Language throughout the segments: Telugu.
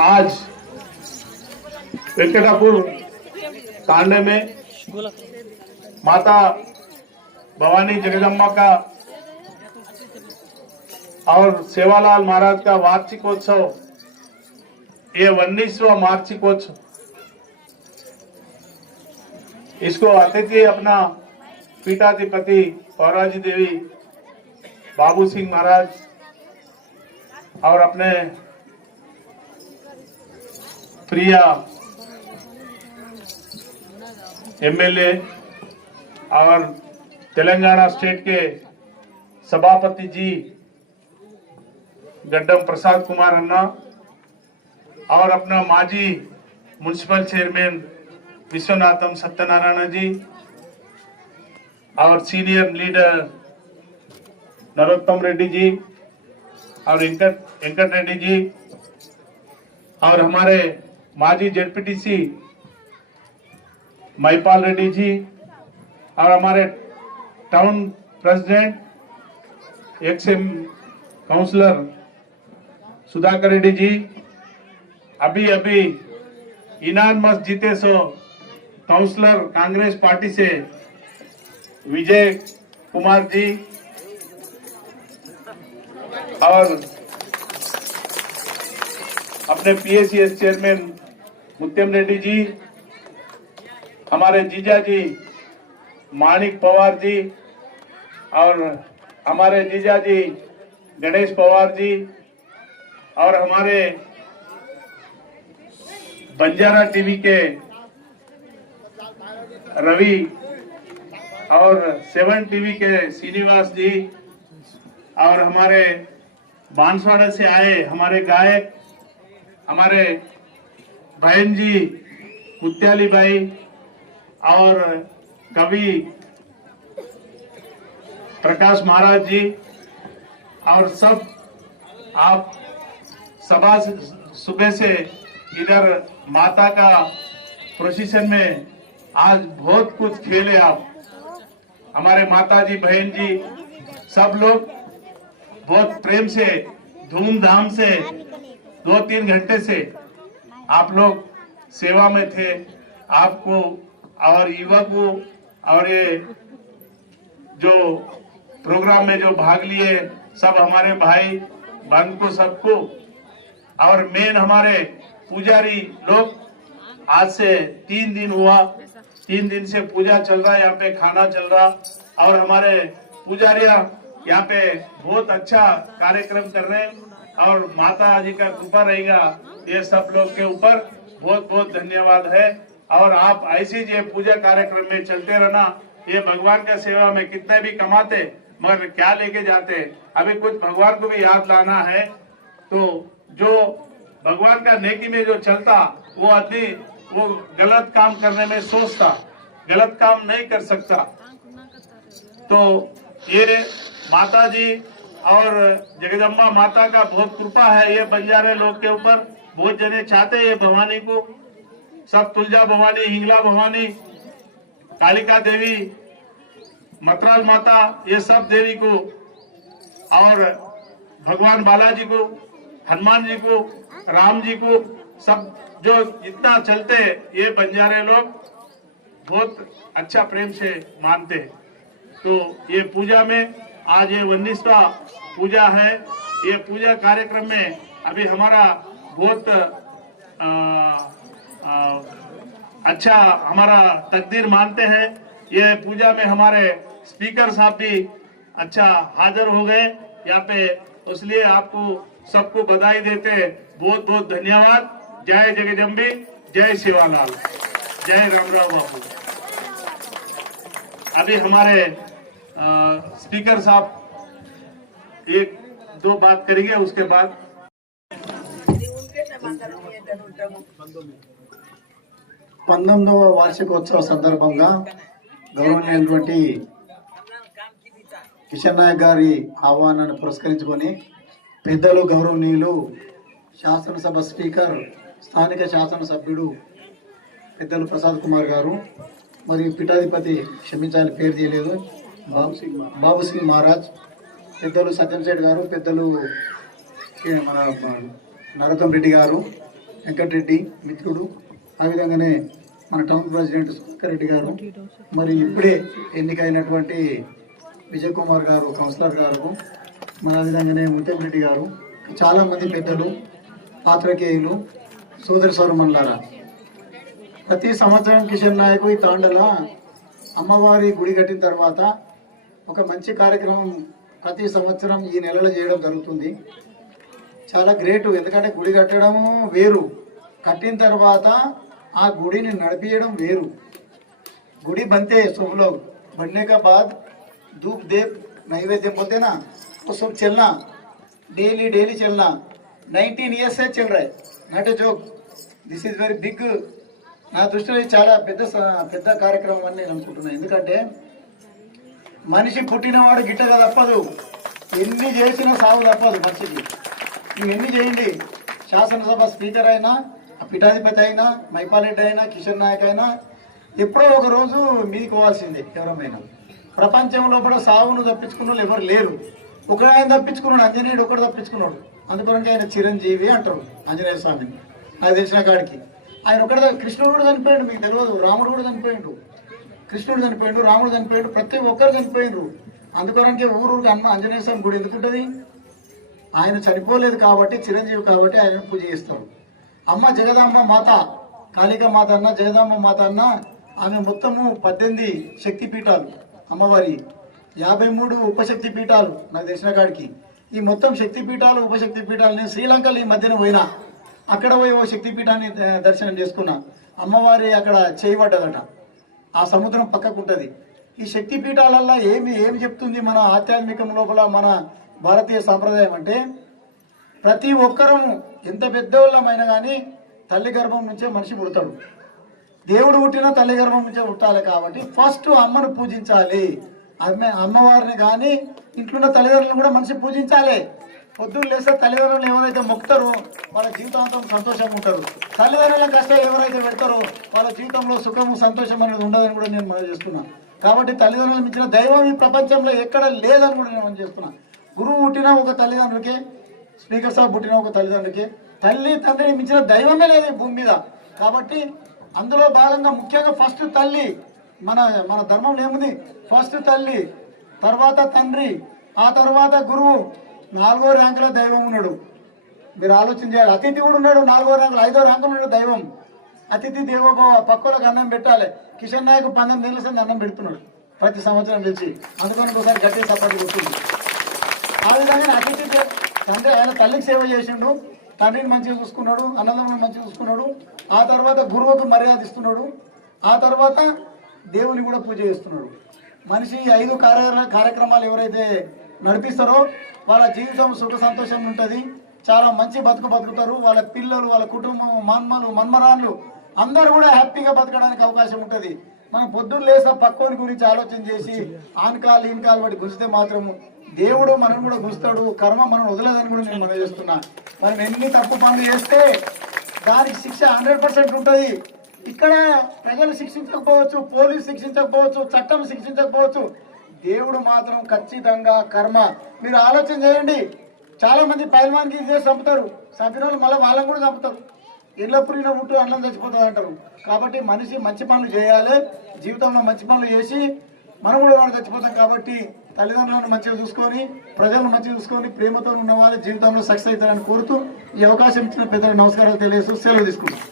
आज वेंकटापुर तांडे में माता भवानी जगदम्बा का और सेवालाल महाराज का वार्षिकोत्सव, ये 19वां वार्षिकोत्सव, इसको अतिथि अपना पीठाधिपति पौराजी देवी बाबू सिंह महाराज और अपने प्रिया एमएलए और तेलंगाना स्टेट के सभापति जी गड्डम प्रसाद कुमार अन्ना और अपना माजी म्युनिसिपल चेयरमैन विश्वनाथम सत्यनारायण जी और सीनियर लीडर नरोत्तम रेड्डी जी और वेंकट रेड्डी जी और हमारे माजी जेडपीटीसी महिपाल रेड्डी जी और हमारे टाउन प्रेसिडेंट एक्स-एम काउंसलर सुधाकर रेड्डी जी, अभी इनामस जीते सो काउंसलर कांग्रेस पार्टी से विजय कुमार जी और अपने पीएसीएस चेयरमैन मुत्यम रेड्डी जी, हमारे जीजा जी माणिक पवार जी और हमारे जीजा जी गणेश पवार जी और हमारे बंजारा टीवी के रवि और 7 टीवी के श्रीनिवास जी और हमारे बांसवाड़ा से आए हमारे गायक, हमारे बहन जी मुत्याली बाई और कवि प्रकाश महाराज जी और सब आप सभा सुबह से इधर माता का प्रोसेशन में आज बहुत कुछ खेले। आप हमारे माता जी बहन जी सब लोग बहुत प्रेम से धूमधाम से 2-3 घंटे से आप लोग सेवा में थे। आपको और युवक को और ये जो प्रोग्राम में जो भाग लिए सब हमारे भाई बहन को सबको और मेन हमारे पुजारी लोग, आज से 3 दिन हुआ, 3 दिन से पूजा चल रहा है, यहाँ पे खाना चल रहा और हमारे पुजारियां यहाँ पे बहुत अच्छा कार्यक्रम कर रहे हैं और माता जी का कृपा रहेगा ये सब लोग के ऊपर। बहुत बहुत धन्यवाद है और आप ऐसे ही पूजा कार्यक्रम में चलते रहना। ये भगवान का सेवा में कितने भी कमाते मगर क्या लेके जाते, अभी कुछ भगवान को भी याद लाना है। तो जो भगवान का नेकी में जो चलता वो आदमी वो गलत काम करने में सोचता, गलत काम नहीं कर सकता। तो ये माता जी और जगदम्बा माता का बहुत कृपा है ये बंजारे लोग के ऊपर। बहुत जने चाहते ये भवानी को, सब तुलजा भवानी, हिंगला भवानी, कालिका देवी, मतराज माता, ये सब देवी को और भगवान बालाजी को, हनुमान जी को, राम जी को, सब जो जितना चलते ये बंजारे लोग बहुत अच्छा प्रेम से मानते हैं। तो ये पूजा में आज ये 19वां पूजा है। ये पूजा कार्यक्रम में अभी हमारा बहुत अच्छा हमारा तकदीर मानते हैं। ये पूजा में हमारे स्पीकर साहब भी अच्छा हाजिर हो गए यहाँ पे, इसलिए आपको सबको बधाई देते बहुत बहुत धन्यवाद। जय जगदम्बी, जय सेवालाल, जय रामराव बाबू। अभी हमारे स्पीकर साहब 1-2 बात करेंगे, उसके बाद 19వ వార్షికోత్సవ సందర్భంగా గౌరవనీయులైనటువంటి కిషన్ నాయక్ గారి ఆహ్వానాన్ని పురస్కరించుకొని పెద్దలు గౌరవనీయులు శాసనసభ స్పీకర్ స్థానిక శాసనసభ్యుడు పెద్దలు ప్రసాద్ కుమార్ గారు మరియు పీఠాధిపతి, క్షమించాలి పేరు తీయలేదు, బాబు సింగ్ మహారాజ్, పెద్దలు సత్యం శెట్టి గారు, పెద్దలు మన నరోత్తం రెడ్డి గారు, వెంకటరెడ్డి మిత్రుడు, ఆ విధంగానే మన టౌన్ ప్రెసిడెంట్ సుధాకర్ రెడ్డి గారు, మరి ఇప్పుడే ఎన్నికైనటువంటి విజయ్ కుమార్ గారు కౌన్సిలర్ గారు, మన విధంగానే ముత్యం రెడ్డి గారు, చాలామంది పెద్దలు, పాత్రికేయులు, సోదర సోదరుమణులారా, ప్రతి సంవత్సరం కిషన్ నాయక్ ఈ తాండల అమ్మవారి గుడి కట్టిన తర్వాత ఒక మంచి కార్యక్రమం ప్రతి సంవత్సరం ఈ నెలలో చేయడం జరుగుతుంది. చాలా గ్రేటు, ఎందుకంటే గుడి కట్టడము వేరు, కట్టిన తర్వాత ఆ గుడిని నడిపించడం వేరు. గుడి బంతే सुबह बनने का बाद धूप देव नैवेद्य बोलते ना, वो सब चलना डेली चलना. 19 years से चल रहा है, not a joke. This is very big. నా దృష్టిలో చాలా పెద్ద కార్యక్రమం అని నేను అనుకుంటున్నాను. ఎందుకంటే మనిషి పుట్టినవాడు గిట్టగా తప్పదు, ఎన్ని చేసినా సాగు తప్పదు మనిషికి. నువ్వు ఎన్ని చేయండి, శాసనసభ స్పీకర్ అయినా, పీఠాధిపతి అయినా, మైపాలరెడ్డి అయినా, కిషన్ నాయక్ అయినా ఎప్పుడో ఒక రోజు మీదికి పోవాల్సిందే. ఎవరమైనా ప్రపంచంలో కూడా సాగును తప్పించుకున్న వాళ్ళు ఎవరు లేరు. ఒకడు ఆయన తప్పించుకున్నాడు, ఆంజనేయుడు ఒకటి తప్పించుకున్నాడు. అందుకొరకు ఆయన చిరంజీవి అంటారు ఆంజనేయ స్వామిని. నాకు తెలిసిన కాడికి ఆయన ఒకటి. కృష్ణుడు కూడా చనిపోయాడు, మీకు తెలియదు. రాముడు కూడా చనిపోయాడు, కృష్ణుడు చనిపోయాడు, రాముడు చనిపోయాడు, ప్రతి ఒక్కరు చనిపోయినరు. అందుకొరకే ఊరికి ఆంజనేయ స్వామి గుడి ఎందుకుంటుంది? ఆయన చనిపోలేదు కాబట్టి, చిరంజీవి కాబట్టి ఆయన పూజ చేస్తారు. అమ్మ జగదాంబ మాత, కాళికా మాత అన్న, జగదాంబ మాత అన్న, ఆమె మొత్తము 18 శక్తి పీఠాలు అమ్మవారి, 53 ఉపశక్తి పీఠాలు నాకు తెలిసిన కాడికి. ఈ మొత్తం శక్తి పీఠాలు, ఉపశక్తి పీఠాలు, నేను శ్రీలంకలో ఈ మధ్యన పోయినా, అక్కడ పోయి ఓ శక్తి పీఠాన్ని దర్శనం చేసుకున్నా. అమ్మవారి అక్కడ చేయబడ్డదట, ఆ సముద్రం పక్కకు ఉంటుంది. ఈ శక్తి పీఠాలల్లో ఏమి చెప్తుంది మన ఆధ్యాత్మికం లోపల, మన భారతీయ సాంప్రదాయం అంటే, ప్రతి ఒక్కరము ఎంత పెద్దవాళ్ళమైనా కానీ తల్లి గర్భం నుంచే మనిషి పుడతాడు. దేవుడు పుట్టినా తల్లి గర్భం నుంచే పుట్టాలి. కాబట్టి ఫస్ట్ అమ్మను పూజించాలి. అమ్మవారిని కానీ ఇంట్లో తల్లిదండ్రులను కూడా మనిషి పూజించాలి. పొద్దున్న లేస్తే తల్లిదండ్రులు ఎవరైతే మొక్కుతారో వాళ్ళ జీవితాంతం సంతోషంగా ఉంటారు. తల్లిదండ్రుల కష్టాలు ఎవరైతే పెడతారో వాళ్ళ జీవితంలో సుఖము సంతోషం అనేది ఉండదని కూడా నేను మనం చేస్తున్నాను. కాబట్టి తల్లిదండ్రులు మించిన దైవం ఈ ప్రపంచంలో ఎక్కడ లేదని కూడా నేను మనం చేస్తున్నాను. గురువు పుట్టినా ఒక తల్లిదండ్రులకే, స్పీకర్ సాబ్ పుట్టిన ఒక తల్లిదండ్రులకే, తల్లి తండ్రిని మించిన దైవమే లేదు ఈ భూమి మీద. కాబట్టి అందులో భాగంగా ముఖ్యంగా ఫస్ట్ తల్లి. మన ధర్మంలో ఏముంది? ఫస్ట్ తల్లి, తర్వాత తండ్రి, ఆ తర్వాత గురువు, 4వ ర్యాంకులో దైవం ఉన్నాడు. మీరు ఆలోచన చేయాలి. అతిథి కూడా ఉన్నాడు 4వ ర్యాంకులో, 5వ ర్యాంకులో ఉన్నాడు దైవం. అతిథి దేవోభవ, పక్కలకు అన్నం పెట్టాలి. కిషన్ నాయక్ 19 ఏళ్ళ సంది అన్నం పెడుతున్నాడు ప్రతి సంవత్సరం తెచ్చి, అందుకని ఒకసారి గట్టి సపోర్ట్ కొట్టింది. ఆ విధంగా అతిథి తండ్రి, ఆయన తల్లికి సేవ చేసిండు, తండ్రిని మంచిగా చూసుకున్నాడు, అన్నదమ్ములను మంచిగా చూసుకున్నాడు. ఆ తర్వాత గురువుకు మర్యాద ఇస్తున్నాడు, ఆ తర్వాత దేవుని కూడా పూజ చేస్తున్నాడు. మనిషి 5 కార్యక్రమాలు ఎవరైతే నడిపిస్తారో వాళ్ళ జీవితం సుఖ సంతోషం ఉంటుంది, చాలా మంచి బతుకుతారు. వాళ్ళ పిల్లలు, వాళ్ళ కుటుంబం, మన్మరాన్లు అందరూ కూడా హ్యాపీగా బతకడానికి అవకాశం ఉంటుంది. మనం పొద్దున్న లేసా పక్కోని గురించి ఆలోచన చేసి ఆన్కాలు ఇన్కాలు బట్టి గుంజితే మాత్రం దేవుడు మనం కూడా గుస్తాడు, కర్మ మనం వదలదని కూడా నేను మనం చేస్తున్నా. మనం ఎన్ని తప్పు పనులు చేస్తే దానికి శిక్ష 100% ఉంటుంది. ఇక్కడ ప్రజలు శిక్షించకపోవచ్చు, పోలీసు శిక్షించకపోవచ్చు, చట్టం శిక్షించకపోవచ్చు, దేవుడు మాత్రం ఖచ్చితంగా కర్మ. మీరు ఆలోచన చేయండి. చాలా మంది పైల్వాన్కి ఇదే చంపుతారు, చంపిన వాళ్ళు మళ్ళీ వాళ్ళని కూడా చంపుతారు. ఎల్లప్పుడూ పుట్టు అన్నం చచ్చిపోతుంది అంటారు. కాబట్టి మనిషి మంచి పనులు చేయాలి, జీవితంలో మంచి పనులు చేసి మనం కూడా మనం చచ్చిపోతాం. కాబట్టి తల్లిదండ్రులను మంచిగా చూసుకొని, ప్రజలను మంచిగా చూసుకొని, ప్రేమతో ఉన్న వాళ్ళు జీవితంలో సక్సెస్ అవుతారని కోరుతూ ఈ అవకాశం ఇచ్చిన పెద్దలకు నమస్కారాలు తెలియజేస్తూ సెలవు తీసుకున్నాం.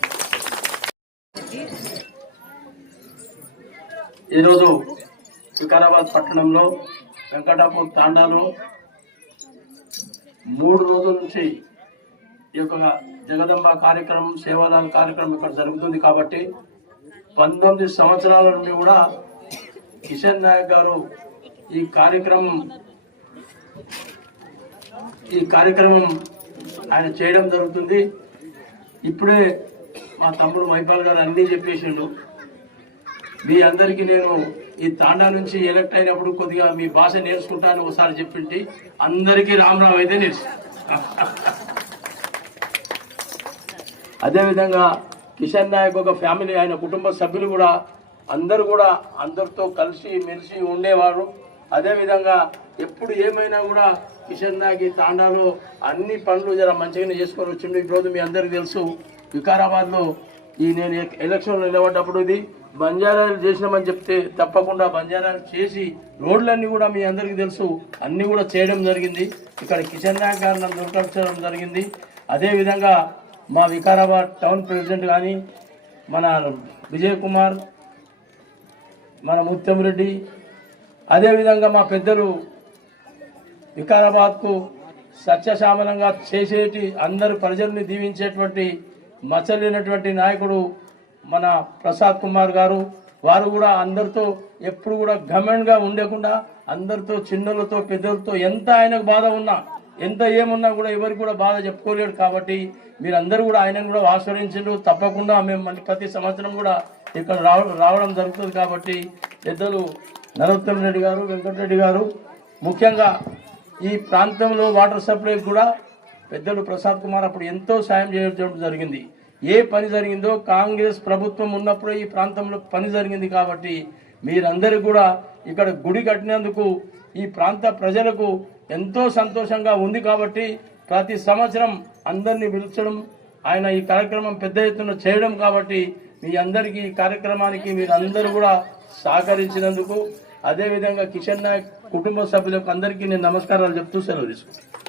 ఈరోజు వికారాబాద్ పట్టణంలో వెంకటాపూర్ తాండాలో 3 రోజుల నుంచి ఈ యొక్క జగదంబ కార్యక్రమం, సేవాదాల కార్యక్రమం ఇక్కడ జరుగుతుంది. కాబట్టి 19 సంవత్సరాల నుండి కూడా కిషన్ నాయక్ గారు ఈ కార్యక్రమం ఆయన చేయడం జరుగుతుంది. ఇప్పుడే మా తమ్ముడు మైపాల్ గారు అన్నీ చెప్పేసిండు. మీ అందరికీ నేను ఈ తాండా నుంచి ఎలక్ట్ అయినప్పుడు కొద్దిగా మీ భాష నేర్చుకుంటా అని ఒకసారి చెప్పింటి, అందరికీ రామరావు అయితే నేర్చు. అదేవిధంగా కిషన్ నాయక్ ఒక ఫ్యామిలీ, ఆయన కుటుంబ సభ్యులు కూడా అందరితో కలిసి మెలిసి ఉండేవారు. అదేవిధంగా ఎప్పుడు ఏమైనా కూడా కిషన్ నాయక్ ఈ తాండాలో అన్ని పనులు జర మంచిగానే చేసుకొని వచ్చిండు. ఈరోజు మీ అందరికీ తెలుసు వికారాబాద్లో ఈ నేను ఎలక్షన్లో నిలబడ్డప్పుడు ఇది బంజారాలు చేసినామని చెప్తే తప్పకుండా బంజారాలు చేసి రోడ్లన్నీ కూడా మీ అందరికీ తెలుసు అన్నీ కూడా చేయడం జరిగింది. ఇక్కడ కిషన్ నాయక్ గారు నన్ను దొరకడం జరిగింది. అదేవిధంగా మా వికారాబాద్ టౌన్ ప్రెసిడెంట్ కానీ మన విజయ్ కుమార్, మన ముత్యం రెడ్డి, అదేవిధంగా మా పెద్దలు వికారాబాద్కు సత్యశామలంగా చేసేటి అందరు ప్రజల్ని దీవించేటువంటి మచ్చలేనటువంటి నాయకుడు మన ప్రసాద్ కుమార్ గారు. వారు కూడా అందరితో ఎప్పుడు కూడా గమెంట్గా ఉండకుండా అందరితో చిన్నలతో పెద్దలతో ఎంత ఆయనకు బాధ ఉన్నా ఎంత ఏమున్నా కూడా ఎవరికి కూడా బాధ చెప్పుకోలేడు. కాబట్టి మీరందరూ కూడా ఆయనను కూడా ఆస్వాదించండు. తప్పకుండా మేము ప్రతి సంవత్సరం కూడా ఇక్కడ రావడం జరుగుతుంది. కాబట్టి పెద్దలు నరోత్తమ్ రెడ్డి గారు, వెంకటరెడ్డి గారు, ముఖ్యంగా ఈ ప్రాంతంలో వాటర్ సప్లై కూడా పెద్దలు ప్రసాద్ కుమార్ అప్పుడు ఎంతో సాయం చేయడం జరిగింది. ఏ పని జరిగిందో కాంగ్రెస్ ప్రభుత్వం ఉన్నప్పుడే ఈ ప్రాంతంలో పని జరిగింది. కాబట్టి మీరందరూ కూడా ఇక్కడ గుడి కట్టినందుకు ఈ ప్రాంత ప్రజలకు ఎంతో సంతోషంగా ఉంది. కాబట్టి ప్రతి సంవత్సరం అందరినీ పిలిచడం, ఆయన ఈ కార్యక్రమం పెద్ద ఎత్తున చేయడం, కాబట్టి మీ అందరికీ ఈ కార్యక్రమానికి మీరందరూ కూడా సహకరించినందుకు, అదేవిధంగా కిషన్ నాయక్ కుటుంబ సభ్యులకు అందరికీ నేను నమస్కారాలు చెప్తూ సెలవు తీసుకుంటాను.